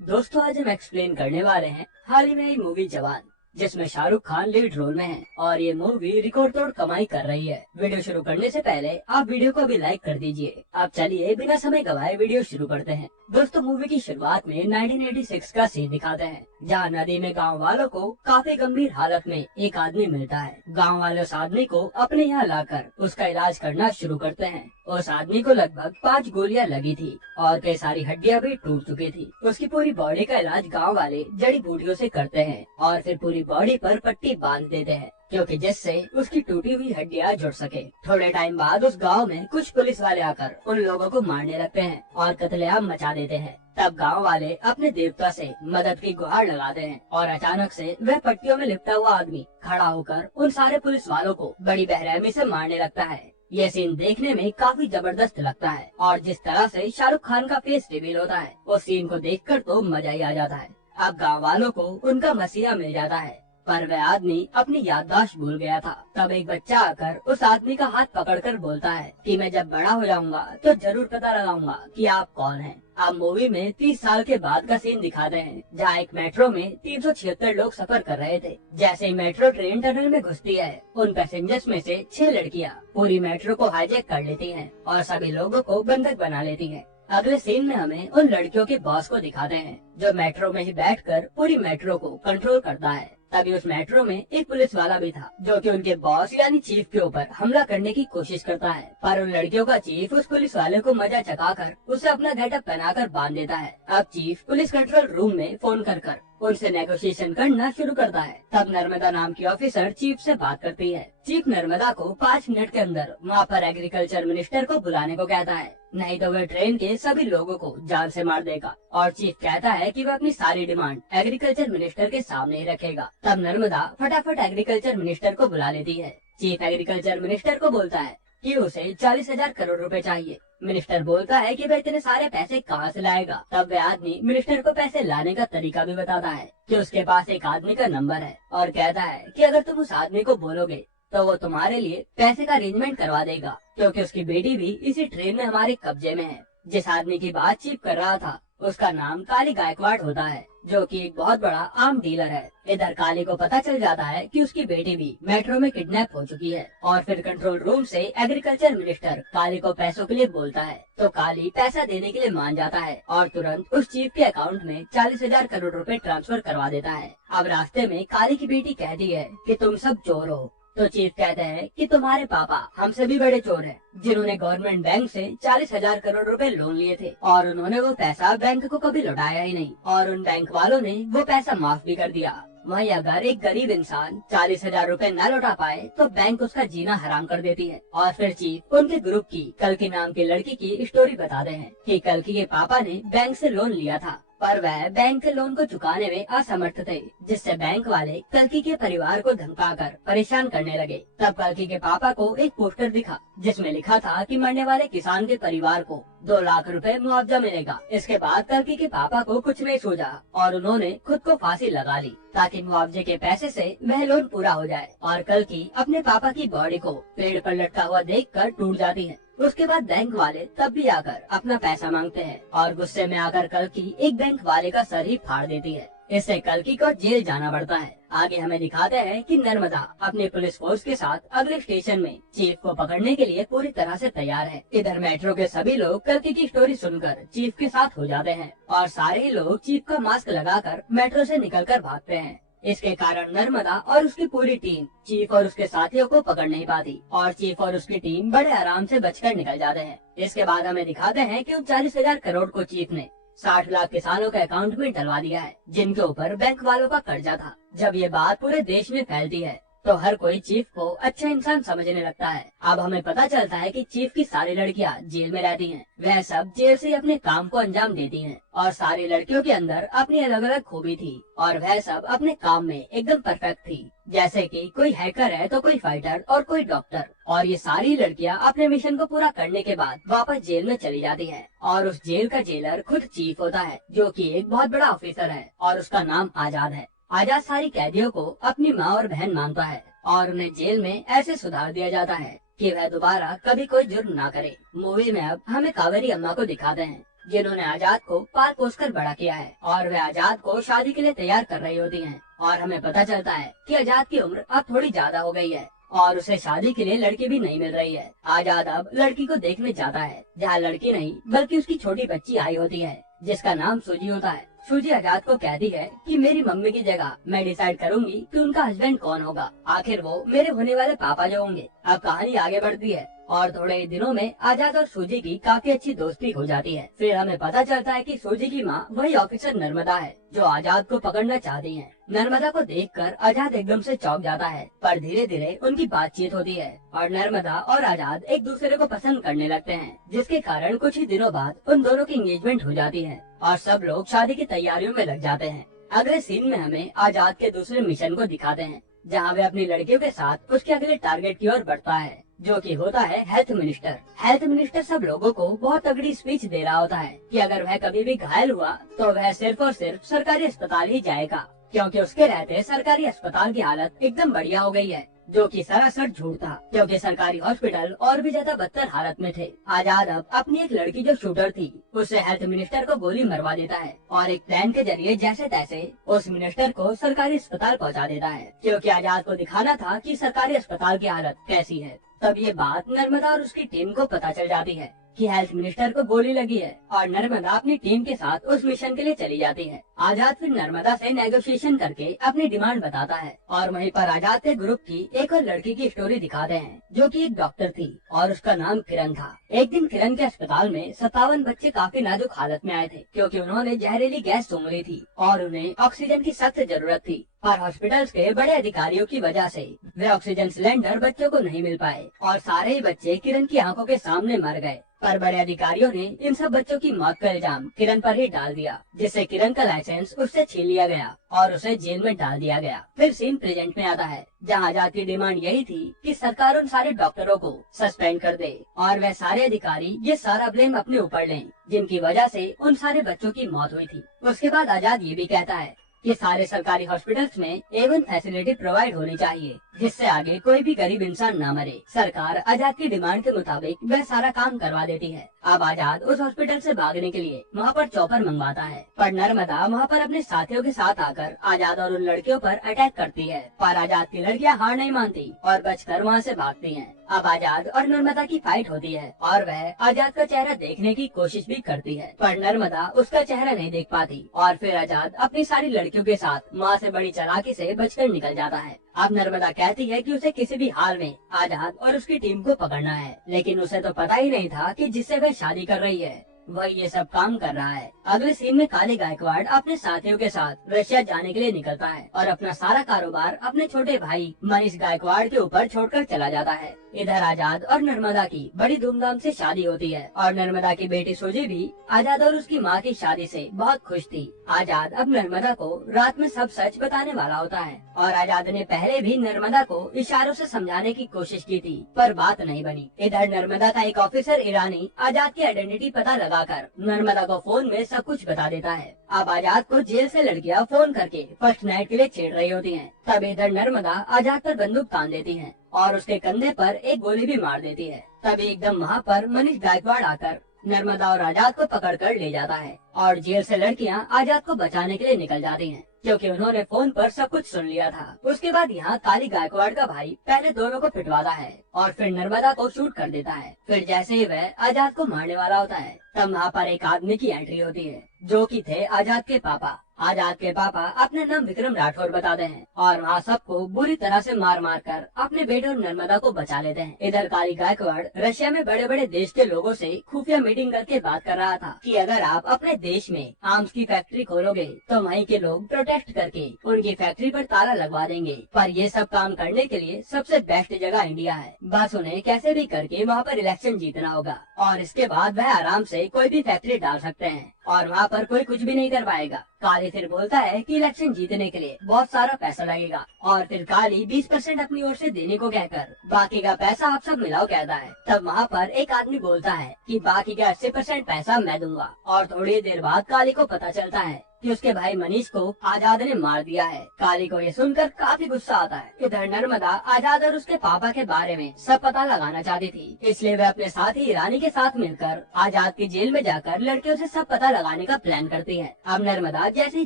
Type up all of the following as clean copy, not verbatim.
दोस्तों आज हम एक्सप्लेन करने वाले हैं हाल ही में आई मूवी जवान, जिसमें शाहरुख खान लीड रोल में है और ये मूवी रिकॉर्ड तोड़ कमाई कर रही है। वीडियो शुरू करने से पहले आप वीडियो को भी लाइक कर दीजिए। अब चलिए बिना समय गवाए वीडियो शुरू करते हैं। दोस्तों मूवी की शुरुआत में 1986 का सीन दिखाते हैं, जहाँ नदी में गांव वालों को काफी गंभीर हालत में एक आदमी मिलता है। गांव वाले उस आदमी को अपने यहाँ लाकर उसका इलाज करना शुरू करते हैं। उस आदमी को लगभग 5 गोलियां लगी थी और कई सारी हड्डियां भी टूट चुकी थी। उसकी पूरी बॉडी का इलाज गांव वाले जड़ी बूटियों से करते हैं और फिर पूरी बॉडी पर पट्टी बांध देते हैं, क्योंकि जिससे उसकी टूटी हुई हड्डियां जुड़ सके। थोड़े टाइम बाद उस गांव में कुछ पुलिस वाले आकर उन लोगों को मारने लगते हैं और कत्लेआम मचा देते हैं। तब गांव वाले अपने देवता से मदद की गुहार लगाते हैं और अचानक से वह पट्टियों में लिपटा हुआ आदमी खड़ा होकर उन सारे पुलिस वालों को बड़ी बेरहमी से मारने लगता है। यह सीन देखने में काफी जबरदस्त लगता है और जिस तरह से शाहरुख खान का फेस रिवील होता है, उस सीन को देखकर तो मजा ही आ जाता है। अब गांव वालों को उनका मसीहा मिल जाता है, पर वह आदमी अपनी याददाश्त भूल गया था। तब एक बच्चा आकर उस आदमी का हाथ पकड़कर बोलता है कि मैं जब बड़ा हो जाऊंगा तो जरूर पता लगाऊंगा कि आप कौन हैं। अब मूवी में 30 साल के बाद का सीन दिखाते हैं, जहाँ एक मेट्रो में 376 लोग सफर कर रहे थे। जैसे ही मेट्रो ट्रेन टनल में घुसती है, उन पैसेंजर्स में से 6 लड़कियाँ पूरी मेट्रो को हाईजैक कर लेती हैं और सभी लोगों को बंधक बना लेती हैं। अगले सीन में हमें उन लड़कियों के बॉस को दिखाते हैं, जो मेट्रो में ही बैठकर पूरी मेट्रो को कंट्रोल करता है। तभी उस मेट्रो में एक पुलिस वाला भी था, जो कि उनके बॉस यानी चीफ के ऊपर हमला करने की कोशिश करता है। पर उन लड़कियों का चीफ उस पुलिस वाले को मजा चखाकर उसे अपना गेटअप पहनाकर बांध देता है। अब चीफ पुलिस कंट्रोल रूम में फोन कर उनसे नेगोशिएशन करना शुरू करता है। तब नर्मदा नाम की ऑफिसर चीफ से बात करती है। चीफ नर्मदा को 5 मिनट के अंदर वहाँ पर एग्रीकल्चर मिनिस्टर को बुलाने को कहता है, नहीं तो वह ट्रेन के सभी लोगों को जान से मार देगा। और चीफ कहता है कि वह अपनी सारी डिमांड एग्रीकल्चर मिनिस्टर के सामने ही रखेगा। तब नर्मदा फटाफट एग्रीकल्चर मिनिस्टर को बुला लेती है। चीफ एग्रीकल्चर मिनिस्टर को बोलता है कि उसे 40,000 करोड़ रुपए चाहिए। मिनिस्टर बोलता है कि वह इतने सारे पैसे कहाँ से लाएगा। तब वह आदमी मिनिस्टर को पैसे लाने का तरीका भी बताता है कि उसके पास एक आदमी का नंबर है और कहता है कि अगर तुम उस आदमी को बोलोगे तो वो तुम्हारे लिए पैसे का अरेंजमेंट करवा देगा, क्योंकि उसकी बेटी भी इसी ट्रेन में हमारे कब्जे में है। जिस आदमी की बातचीत कर रहा था उसका नाम काली गायकवाड़ होता है, जो कि एक बहुत बड़ा आम डीलर है। इधर काली को पता चल जाता है कि उसकी बेटी भी मेट्रो में किडनैप हो चुकी है और फिर कंट्रोल रूम से एग्रीकल्चर मिनिस्टर काली को पैसों के लिए बोलता है, तो काली पैसा देने के लिए मान जाता है और तुरंत उस चीफ के अकाउंट में 40,000 करोड़ रुपए ट्रांसफर करवा देता है। अब रास्ते में काली की बेटी कहती है कि तुम सब चोर हो, तो चीफ कहते हैं कि तुम्हारे पापा हमसे भी बड़े चोर हैं, जिन्होंने गवर्नमेंट बैंक से 40,000 करोड़ रुपए लोन लिए थे और उन्होंने वो पैसा बैंक को कभी लौटाया ही नहीं और उन बैंक वालों ने वो पैसा माफ भी कर दिया। वहीं अगर एक गरीब इंसान 40,000 रुपए न लौटा पाए तो बैंक उसका जीना हराम कर देती है। और फिर चीफ उनके ग्रुप की कल्कि नाम की लड़की की स्टोरी बताते हैं कि कल्कि के पापा ने बैंक से लोन लिया था, पर वह बैंक के लोन को चुकाने में असमर्थ थे, जिससे बैंक वाले कल्कि के परिवार को धमकाकर परेशान करने लगे। तब कल्कि के पापा को एक पोस्टर दिखा, जिसमें लिखा था कि मरने वाले किसान के परिवार को 2 लाख रुपए मुआवजा मिलेगा। इसके बाद कल्कि के पापा को कुछ नहीं सूझा और उन्होंने खुद को फांसी लगा ली, ताकि मुआवजे के पैसे से वह लोन पूरा हो जाए। और कल्कि अपने पापा की बॉडी को पेड़ पर लटका हुआ देखकर टूट जाती है। उसके बाद बैंक वाले तब भी आकर अपना पैसा मांगते हैं और गुस्से में आकर कल्कि एक बैंक वाले का सर ही फाड़ देती है। इससे कल्कि को जेल जाना पड़ता है। आगे हमें दिखाते हैं कि नर्मदा अपने पुलिस फोर्स के साथ अगले स्टेशन में चीफ को पकड़ने के लिए पूरी तरह से तैयार है। इधर मेट्रो के सभी लोग कल्कि की स्टोरी सुनकर चीफ के साथ हो जाते हैं और सारे ही लोग चीफ का मास्क लगाकर मेट्रो से निकलकर भागते हैं। इसके कारण नर्मदा और उसकी पूरी टीम चीफ और उसके साथियों को पकड़ नहीं पाती और चीफ और उसकी टीम बड़े आराम से बचकर निकल जाते हैं। इसके बाद हमें दिखाते हैं कि उन 40,000 करोड़ को चीफ ने 60 लाख किसानों के अकाउंट में डलवा दिया है, जिनके ऊपर बैंक वालों का कर्जा था। जब ये बात पूरे देश में फैलती है तो हर कोई चीफ को अच्छा इंसान समझने लगता है। अब हमें पता चलता है कि चीफ की सारी लड़कियां जेल में रहती हैं। वह सब जेल से अपने काम को अंजाम देती हैं और सारी लड़कियों के अंदर अपनी अलग अलग खूबी थी और वह सब अपने काम में एकदम परफेक्ट थी। जैसे कि कोई हैकर है तो कोई फाइटर और कोई डॉक्टर। और ये सारी लड़कियां अपने मिशन को पूरा करने के बाद वापस जेल में चली जाती हैं और उस जेल का जेलर खुद चीफ होता है, जो कि एक बहुत बड़ा ऑफिसर है और उसका नाम आजाद है। आजाद सारी कैदियों को अपनी माँ और बहन मानता है और उन्हें जेल में ऐसे सुधार दिया जाता है कि वह दोबारा कभी कोई जुर्म ना करे। मूवी में अब हमें कावेरी अम्मा को दिखाते हैं। जिन्होंने आजाद को पाल पोस कर बड़ा किया है, और वे आजाद को शादी के लिए तैयार कर रही होती हैं। और हमें पता चलता है कि आजाद की उम्र अब थोड़ी ज्यादा हो गई है और उसे शादी के लिए लड़की भी नहीं मिल रही है। आजाद अब लड़की को देखने जाता है, जहाँ लड़की नहीं बल्कि उसकी छोटी बच्ची आई होती है, जिसका नाम सूजी होता है। सूजी आजाद को कहती है कि मेरी मम्मी की जगह मैं डिसाइड करूंगी कि उनका हस्बैंड कौन होगा, आखिर वो मेरे होने वाले पापा जो होंगे। अब कहानी आगे बढ़ती है और थोड़े ही दिनों में आजाद और सूजी की काफी अच्छी दोस्ती हो जाती है। फिर हमें पता चलता है कि सूजी की माँ वही ऑफिसर नर्मदा है जो आजाद को पकड़ना चाहती है। नर्मदा को देखकर आजाद एकदम से चौंक जाता है, पर धीरे धीरे उनकी बातचीत होती है और नर्मदा और आजाद एक दूसरे को पसंद करने लगते हैं, जिसके कारण कुछ ही दिनों बाद उन दोनों की एंगेजमेंट हो जाती है और सब लोग शादी की तैयारियों में लग जाते हैं। अगले सीन में हमें आजाद के दूसरे मिशन को दिखाते हैं, जहाँ वे अपनी लड़कियों के साथ उसके अगले टारगेट की ओर बढ़ता है, जो कि होता है हेल्थ मिनिस्टर। हेल्थ मिनिस्टर सब लोगों को बहुत तगड़ी स्पीच दे रहा होता है कि अगर वह कभी भी घायल हुआ तो वह सिर्फ और सिर्फ सरकारी अस्पताल ही जाएगा, क्योंकि उसके रहते सरकारी अस्पताल की हालत एकदम बढ़िया हो गई है, जो कि सरासर झूठ था, क्योंकि सरकारी हॉस्पिटल और भी ज्यादा बदतर हालत में थे। आजाद अब अपनी एक लड़की जो शूटर थी उसे हेल्थ मिनिस्टर को गोली मरवा देता है और एक प्लान के जरिए जैसे तैसे उस मिनिस्टर को सरकारी अस्पताल पहुंचा देता है, क्योंकि आजाद को दिखाना था कि सरकारी अस्पताल की हालत कैसी है। तब ये बात नर्मदा और उसकी टीम को पता चल जाती है कि हेल्थ मिनिस्टर को गोली लगी है और नर्मदा अपनी टीम के साथ उस मिशन के लिए चली जाती है। आजाद फिर नर्मदा से नेगोशिएशन करके अपनी डिमांड बताता है और वहीं पर आजाद के ग्रुप की एक और लड़की की स्टोरी दिखाते हैं, जो कि एक डॉक्टर थी और उसका नाम किरण था। एक दिन किरण के अस्पताल में 57 बच्चे काफी नाजुक हालत में आए थे, क्योंकि उन्होंने जहरीली गैस सूंघ ली थी और उन्हें ऑक्सीजन की सख्त जरूरत थी, पर हॉस्पिटल्स के बड़े अधिकारियों की वजह से वे ऑक्सीजन सिलेंडर बच्चों को नहीं मिल पाए और सारे ही बच्चे किरण की आंखों के सामने मर गए। पर बड़े अधिकारियों ने इन सब बच्चों की मौत का इल्जाम किरण पर ही डाल दिया, जिससे किरण का लाइसेंस उससे छीन लिया गया और उसे जेल में डाल दिया गया। फिर सीन प्रेजेंट में आता है, जहाँ आजाद की डिमांड यही थी कि सरकार उन सारे डॉक्टरों को सस्पेंड कर दे और वह सारे अधिकारी ये सारा ब्लेम अपने ऊपर लें, जिनकी वजह से उन सारे बच्चों की मौत हुई थी। उसके बाद आजाद ये भी कहता है कि सारे सरकारी हॉस्पिटल्स में A1 फैसिलिटी प्रोवाइड होनी चाहिए, जिससे आगे कोई भी गरीब इंसान ना मरे। सरकार आजाद की डिमांड के मुताबिक वह सारा काम करवा देती है। अब आजाद उस हॉस्पिटल से भागने के लिए वहाँ पर चॉपर मंगवाता है, पर नर्मदा वहाँ पर अपने साथियों के साथ आकर आजाद और उन लड़कियों पर अटैक करती है, पर आजाद की लड़कियाँ हार नहीं मानती और बचकर वहाँ से भागती हैं। अब आजाद और नर्मदा की फाइट होती है और वह आजाद का चेहरा देखने की कोशिश भी करती है, पर नर्मदा उसका चेहरा नहीं देख पाती और फिर आजाद अपनी सारी लड़कियों के साथ वहाँ से बड़ी चालाकी से बचकर निकल जाता है। अब नर्मदा कहती है कि उसे किसी भी हाल में आजाद और उसकी टीम को पकड़ना है, लेकिन उसे तो पता ही नहीं था कि जिससे वह शादी कर रही है वह ये सब काम कर रहा है। अगले सीन में काली गायकवाड़ अपने साथियों के साथ रशिया जाने के लिए निकलता है और अपना सारा कारोबार अपने छोटे भाई मनीष गायकवाड़ के ऊपर छोड़कर चला जाता है। इधर आजाद और नर्मदा की बड़ी धूमधाम से शादी होती है और नर्मदा की बेटी सूजी भी आजाद और उसकी माँ की शादी से बहुत खुश थी। आजाद अब नर्मदा को रात में सब सच बताने वाला होता है और आजाद ने पहले भी नर्मदा को इशारों से समझाने की कोशिश की थी, पर बात नहीं बनी। इधर नर्मदा का एक ऑफिसर ईरानी आजाद की आइडेंटिटी पता लगाकर नर्मदा को फोन में सब कुछ बता देता है। अब आजाद को जेल से लड़कियां फोन करके फर्स्ट नाइट के लिए छेड़ रही होती हैं। तब इधर नर्मदा आजाद पर बंदूक तान देती है और उसके कंधे पर एक गोली भी मार देती है। तभी एकदम वहाँ पर मनीष गायकवाड़ आकर नर्मदा और आजाद को पकड़कर ले जाता है और जेल से लड़कियां आजाद को बचाने के लिए निकल जाती हैं, क्योंकि उन्होंने फोन पर सब कुछ सुन लिया था। उसके बाद यहाँ काली गायकवाड़ का भाई पहले दोनों को पिटवाता है और फिर नर्मदा को शूट कर देता है। फिर जैसे ही वह आजाद को मारने वाला होता है, तब वहाँ पर एक आदमी की एंट्री होती है, जो कि थे आजाद के पापा। आजाद के पापा अपने नाम विक्रम राठौर बताते हैं और वहाँ सबको बुरी तरह से मार मार कर अपने बेटे और नर्मदा को बचा लेते हैं। इधर काली गायकवाड़ रशिया में बड़े बड़े देश के लोगों से खुफिया मीटिंग करके बात कर रहा था कि अगर आप अपने देश में आर्म्स की फैक्ट्री खोलोगे तो वहीं के लोग प्रोटेस्ट करके उनकी फैक्ट्री पर ताला लगवा देंगे। पर ये सब काम करने के लिए सबसे बेस्ट जगह इंडिया है, बस उन्हें कैसे भी करके वहाँ पर इलेक्शन जीतना होगा और इसके बाद वह आराम से कोई भी फैक्ट्री डाल सकते हैं और वहाँ पर कोई कुछ भी नहीं कर पाएगा। काली फिर बोलता है कि इलेक्शन जीतने के लिए बहुत सारा पैसा लगेगा और फिर काली 20% अपनी ओर से देने को कहकर बाकी का पैसा आप सब मिलाओ कहता है। तब वहाँ पर एक आदमी बोलता है कि बाकी का 80% पैसा मैं दूंगा और थोड़ी देर बाद काली को पता चलता है कि उसके भाई मनीष को आजाद ने मार दिया है। काली को ये सुनकर काफी गुस्सा आता है। इधर नर्मदा आजाद और उसके पापा के बारे में सब पता लगाना चाहती थी, इसलिए वह अपने साथी रानी के साथ मिलकर आजाद की जेल में जाकर लड़कियों से सब पता लगाने का प्लान करती है। अब नर्मदा जैसे ही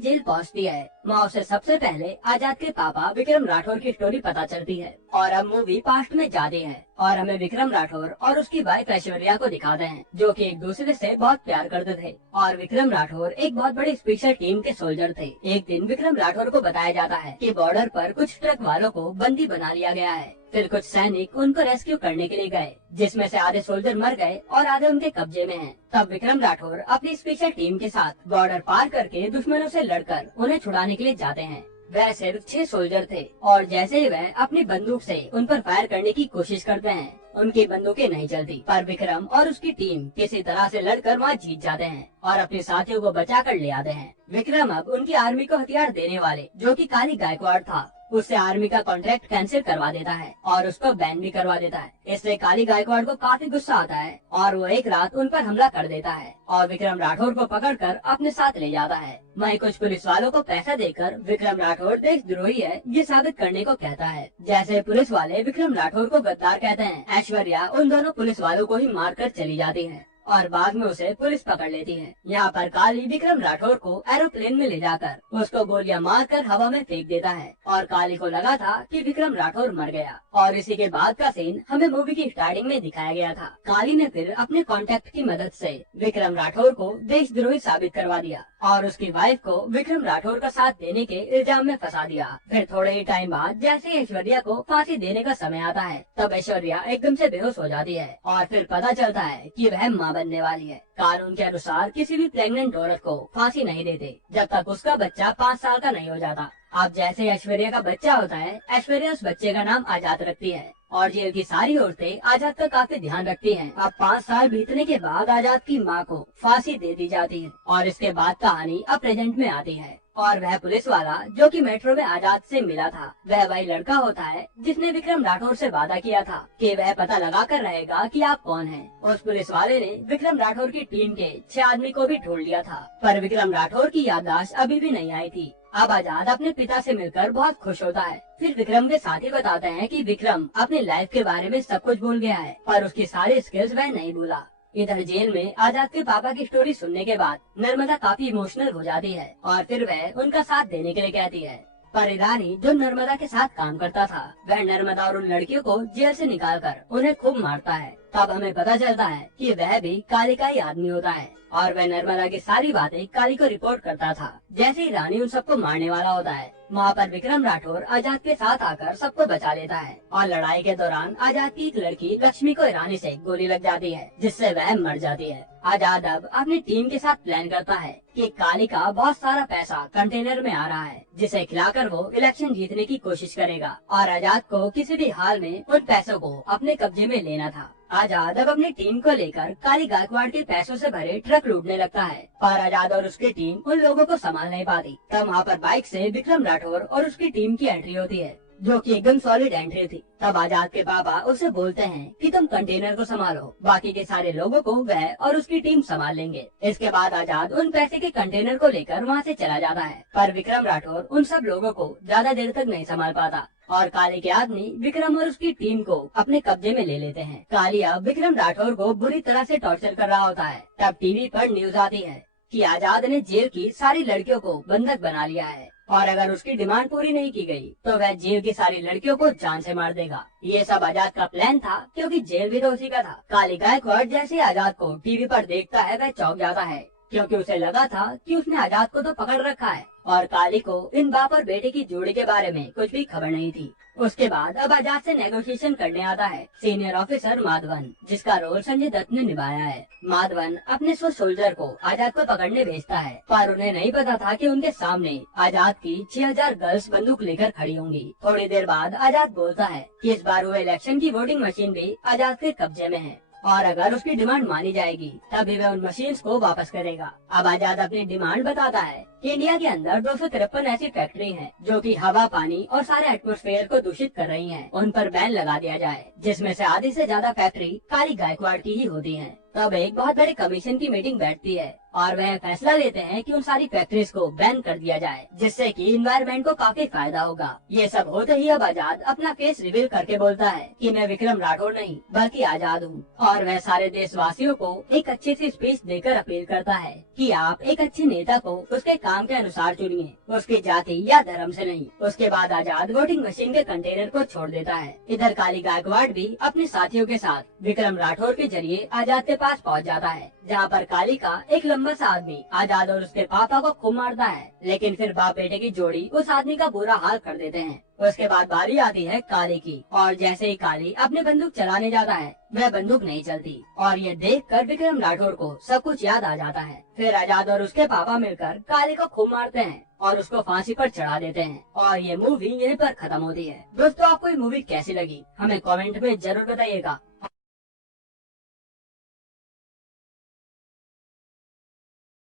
जेल पहुंचती है, वहाँ उसे सबसे पहले आजाद के पापा विक्रम राठौर की स्टोरी पता चलती है। और अब मूवी पास्ट में जाती है और हमें विक्रम राठौर और उसकी वाइफ ऐश्वर्या को दिखाते हैं, जो कि एक दूसरे से बहुत प्यार करते थे। और विक्रम राठौर एक बहुत बड़ी स्पेशल टीम के सोल्जर थे। एक दिन विक्रम राठौर को बताया जाता है कि बॉर्डर पर कुछ ट्रक वालों को बंदी बना लिया गया है। फिर कुछ सैनिक उनको रेस्क्यू करने के लिए गए, जिसमें से आधे सोल्जर मर गए और आधे उनके कब्जे में हैं। तब विक्रम राठौर अपनी स्पेशल टीम के साथ बॉर्डर पार करके दुश्मनों से लड़कर उन्हें छुड़ाने के लिए जाते हैं। वह सिर्फ 6 सोल्जर थे और जैसे ही वह अपनी बंदूक से उन पर फायर करने की कोशिश करते हैं, उनकी बंदूकें नहीं चलती। पर विक्रम और उसकी टीम किसी तरह से लड़कर वहाँ जीत जाते हैं और अपने साथियों को बचाकर ले आते हैं। विक्रम अब उनकी आर्मी को हथियार देने वाले, जो कि काली गायकवाड़ था, उससे आर्मी का कॉन्ट्रैक्ट कैंसिल करवा देता है और उसको बैन भी करवा देता है। इससे काली गायकवाड़ को काफी गुस्सा आता है और वो एक रात उन पर हमला कर देता है और विक्रम राठौर को पकड़कर अपने साथ ले जाता है। वहीं कुछ पुलिस वालों को पैसा देकर विक्रम राठौर देशद्रोही है ये साबित करने को कहता है। जैसे पुलिस वाले विक्रम राठौर को गद्दार कहते हैं, ऐश्वर्या उन दोनों पुलिस वालों को ही मारकर चली जाती है और बाद में उसे पुलिस पकड़ लेती है। यहाँ पर काली विक्रम राठौर को एरोप्लेन में ले जाकर उसको गोलियां मारकर हवा में फेंक देता है और काली को लगा था कि विक्रम राठौर मर गया। और इसी के बाद का सीन हमें मूवी की स्टार्टिंग में दिखाया गया था। काली ने फिर अपने कॉन्टेक्ट की मदद से विक्रम राठौर को देशद्रोही साबित करवा दिया और उसकी वाइफ को विक्रम राठौर का साथ देने के इल्जाम में फंसा दिया। फिर थोड़े ही टाइम बाद जैसे ऐश्वर्या को फांसी देने का समय आता है, तब ऐश्वर्या एकदम से बेहोश हो जाती है और फिर पता चलता है कि वह मां बनने वाली है। कानून के अनुसार किसी भी प्रेग्नेंट औरत को फांसी नहीं देते जब तक उसका बच्चा 5 साल का नहीं हो जाता। अब जैसे ऐश्वर्या का बच्चा होता है, ऐश्वर्या उस बच्चे का नाम आजाद रखती है और जेल की सारी औरतें आजाद का काफी ध्यान रखती हैं। अब 5 साल बीतने के बाद आजाद की मां को फांसी दे दी जाती है और इसके बाद कहानी अब प्रेजेंट में आती है और वह पुलिस वाला जो कि मेट्रो में आजाद से मिला था, वह वही लड़का होता है जिसने विक्रम राठौर से वादा किया था कि वह पता लगा कर रहेगा कि आप कौन हैं। उस पुलिस वाले ने विक्रम राठौर की टीम के 6 आदमी को भी ढूंढ लिया था, पर विक्रम राठौर की याददाश्त अभी भी नहीं आई थी। अब आजाद अपने पिता से मिलकर बहुत खुश होता है। फिर विक्रम के साथी बताते हैं कि विक्रम अपनी लाइफ के बारे में सब कुछ भूल गया है, पर उसकी सारी स्किल्स वह नहीं भूला। इधर जेल में आजाद के पापा की स्टोरी सुनने के बाद नर्मदा काफी इमोशनल हो जाती है और फिर वह उनका साथ देने के लिए कहती है। पर ईरानी जो नर्मदा के साथ काम करता था, वह नर्मदा और उन लड़कियों को जेल से निकालकर उन्हें खूब मारता है। तब हमें पता चलता है कि वह भी काली का ही आदमी होता है और वह नर्मदा की सारी बातें काली को रिपोर्ट करता था। जैसे ही रानी उन सबको मारने वाला होता है, वहाँ पर विक्रम राठौर आजाद के साथ आकर सबको बचा लेता है और लड़ाई के दौरान आजाद की एक लड़की लक्ष्मी को ईरानी से गोली लग जाती है, जिससे वह मर जाती है। आजाद अब अपनी टीम के साथ प्लान करता है कि काली का बहुत सारा पैसा कंटेनर में आ रहा है, जिसे खिलाकर वो इलेक्शन जीतने की कोशिश करेगा और आजाद को किसी भी हाल में उन पैसों को अपने कब्जे में लेना था। आजाद अब अपनी टीम को लेकर काली गायकवाड़ के पैसों से भरे ट्रक लूटने लगता है, पर आजाद और उसकी टीम उन लोगों को संभाल नहीं पाती। तब वहाँ पर बाइक से विक्रम राठौर और उसकी टीम की एंट्री होती है, जो कि एकदम सॉलिड एंट्री थी। तब आजाद के पापा उसे बोलते हैं कि तुम कंटेनर को संभालो, बाकी के सारे लोगों को वह और उसकी टीम संभाल लेंगे। इसके बाद आजाद उन पैसे के कंटेनर को लेकर वहाँ से चला जाता है, पर विक्रम राठौर उन सब लोगों को ज्यादा देर तक नहीं संभाल पाता और काली के आदमी विक्रम और उसकी टीम को अपने कब्जे में ले लेते हैं। काली अब विक्रम राठौर को बुरी तरह से टॉर्चर कर रहा होता है। तब टीवी पर न्यूज आती है कि आजाद ने जेल की सारी लड़कियों को बंधक बना लिया है और अगर उसकी डिमांड पूरी नहीं की गई तो वह जेल की सारी लड़कियों को जान से मार देगा। ये सब आजाद का प्लान था, क्योंकि जेल भी तो उसी का था। काली गायकवाड़ जैसे आजाद को टीवी पर देखता है, वह चौंक जाता है, क्योंकि उसे लगा था कि उसने आजाद को तो पकड़ रखा है और काली को इन बाप और बेटे की जोड़ी के बारे में कुछ भी खबर नहीं थी। उसके बाद अब आजाद से नेगोशिएशन करने आता है सीनियर ऑफिसर माधवन, जिसका रोल संजय दत्त ने निभाया है। माधवन अपने 100 सोल्जर को आजाद को पकड़ने भेजता है, पर उन्हें नहीं पता था कि उनके सामने आजाद की 6000 गर्ल्स बंदूक लेकर खड़ी होंगी। थोड़ी देर बाद आजाद बोलता है कि इस बार हुए इलेक्शन की वोटिंग मशीन भी आजाद के कब्जे में है और अगर उसकी डिमांड मानी जाएगी तभी वह उन मशीन्स को वापस करेगा। अब आजाद अपनी डिमांड बताता है कि इंडिया के अंदर 253 ऐसी फैक्ट्री हैं जो कि हवा, पानी और सारे एटमॉस्फेयर को दूषित कर रही हैं। उन पर बैन लगा दिया जाए, जिसमें से आधी से ज्यादा फैक्ट्री काली गायकवाड़ की ही होती हैं। तब एक बहुत बड़े कमीशन की मीटिंग बैठती है और वह फैसला लेते हैं कि उन सारी फैक्ट्रीज को बैन कर दिया जाए, जिससे कि इन्वायरमेंट को काफी फायदा होगा। ये सब होते ही अब आजाद अपना फेस रिवील करके बोलता है कि मैं विक्रम राठौर नहीं बल्कि आजाद हूँ, और वह सारे देशवासियों को एक अच्छी सी स्पीच देकर अपील करता है कि आप एक अच्छे नेता को उसके काम के अनुसार चुनिए, उसकी जाति या धर्म से नहीं। उसके बाद आजाद वोटिंग मशीन के कंटेनर को छोड़ देता है। इधर काली गायकवाड़ भी अपने साथियों के साथ विक्रम राठौर के जरिए आजाद के पास पहुंच जाता है, जहां पर काली का एक लंबा सा आदमी आजाद और उसके पापा को खूब मारता है, लेकिन फिर बाप बेटे की जोड़ी उस आदमी का बुरा हाल कर देते हैं। उसके बाद बारी आती है काली की, और जैसे ही काली अपनी बंदूक चलाने जाता है वह बंदूक नहीं चलती, और ये देखकर विक्रम राठौर को सब कुछ याद आ जाता है। फिर आजाद और उसके पापा मिलकर काली को खूब मारते हैं और उसको फांसी पर चढ़ा देते हैं, और ये मूवी यहीं पर खत्म होती है। दोस्तों, आपको ये मूवी कैसी लगी हमें कमेंट में जरूर बताइएगा।